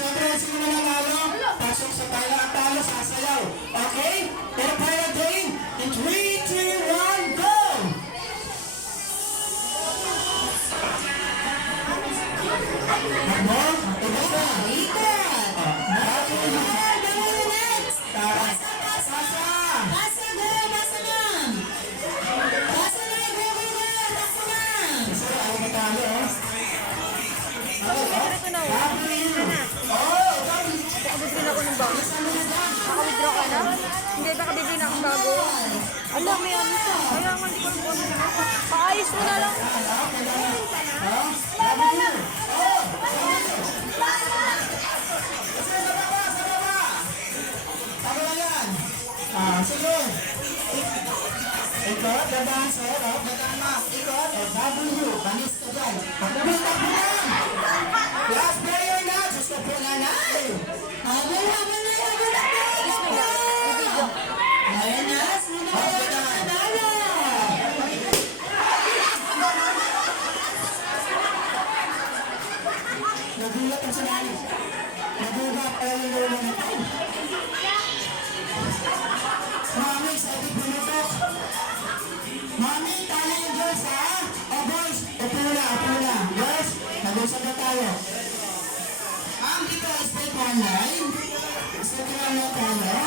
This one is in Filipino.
Siyempre, sino na nanalo? Pasok sa talo, sasayaw. Okay? Pero para game, in 3, 2, 1, go! Ano? Ito na. Ikot! Next! Sasa! Basa go! Basa ma'am! Basa na! Go, go, go! Basa ma'am! Sir, ayaw matalo, oh. Nakabibili na ako ng bago. Nakawithdraw ka na? Hindi, nakabibili na akong bago. Ala, may ano siya. Kaya nga, hindi ko alam kung ano. Paayos mo na lang. Sige. Ikot, laban, sir. Ikot, W. Banis ka dyan. Pagkabitak mo lang. Last player na. Diyos ko po nanay. Habol na! Ayan na! Sino na yan ang nanalo? Nagulat ang sanay. Nagulat ang lolo nito. Mami, sa ating pinutok. Mami, tala yung girls, ha? Oh, boys, upo na. Girls, nag-usap na tayo. Ma'am, dito, step online. Step online na tayo.